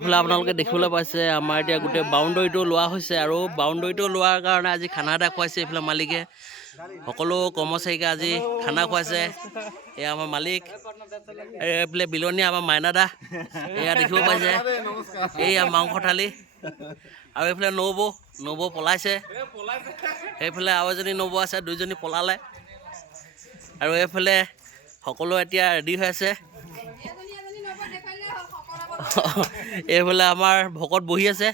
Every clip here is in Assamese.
আপোনালোকে দেখিবলৈ পাইছে আমাৰ এতিয়া গোটেই বাউণ্ডৰীটো লোৱা হৈছে আৰু বাউণ্ডৰীটো লোৱাৰ কাৰণে আজি খানা এটা খুৱাইছে এইফালে মালিকে সকলো কৰ্মচাৰীকে আজি খানা খুৱাইছে এয়া আমাৰ মালিক এইফালে বিলনীয়া আমাৰ মাইনাদা এয়া দেখিব পাইছে এইয়া মাংস থালি আৰু এইফালে নবৌ পলাইছে সেইফালে আৰু এজনী নবৌ আছে দুইজনী পলালে আৰু এইফালে সকলো এতিয়া ৰেডি হৈ আছে এইফালে আমাৰ ভকত বহি আছে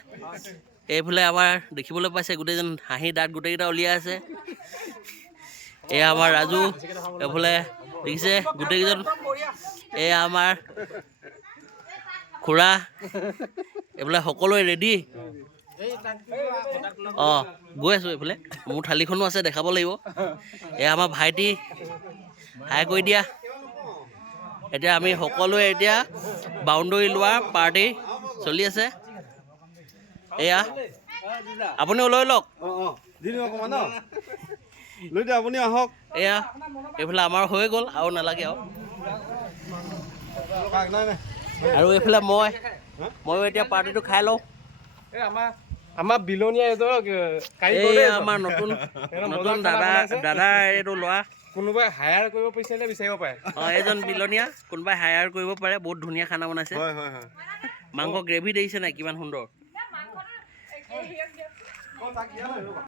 এইফালে আমাৰ দেখিবলৈ পাইছে গোটেইজন হাঁহি দাঁত গোটেইকেইটা উলিয়াই আছে এয়া আমাৰ ৰাজু এইফালে দেখিছে গোটেইকেইজন এয়া আমাৰ খুৰা এইফালে সকলোৱে ৰেডি গৈ আছোঁ এইফালে মোৰ থালিখনো আছে দেখাব লাগিব এয়া আমাৰ ভাইটি হাই কৰি দিয়া এতিয়া আমি সকলোৱে এতিয়া বাউণ্ডৰী লোৱা পাৰ্টি চলি আছে এয়া আপুনিও লৈ লওক আপুনি আহক এয়া এইফালে আমাৰ হৈ গ'ল আৰু নালাগে আৰু এইফালে ময়ো এতিয়া পাৰ্টিটো খাই লওঁ আমাৰ বিলনীয়া আমাৰ নতুন দাদা এইটো লোৱা কোনোবাই হায়াৰ কৰিব পাৰিছিলে বিচাৰিব পাৰে এইজন বিলনীয়া কোনোবাই হায়াৰ কৰিব পাৰে বহুত ধুনীয়া খানা বনাইছে মাংস গ্ৰেভি দেখিছে নাই কিমান সুন্দৰ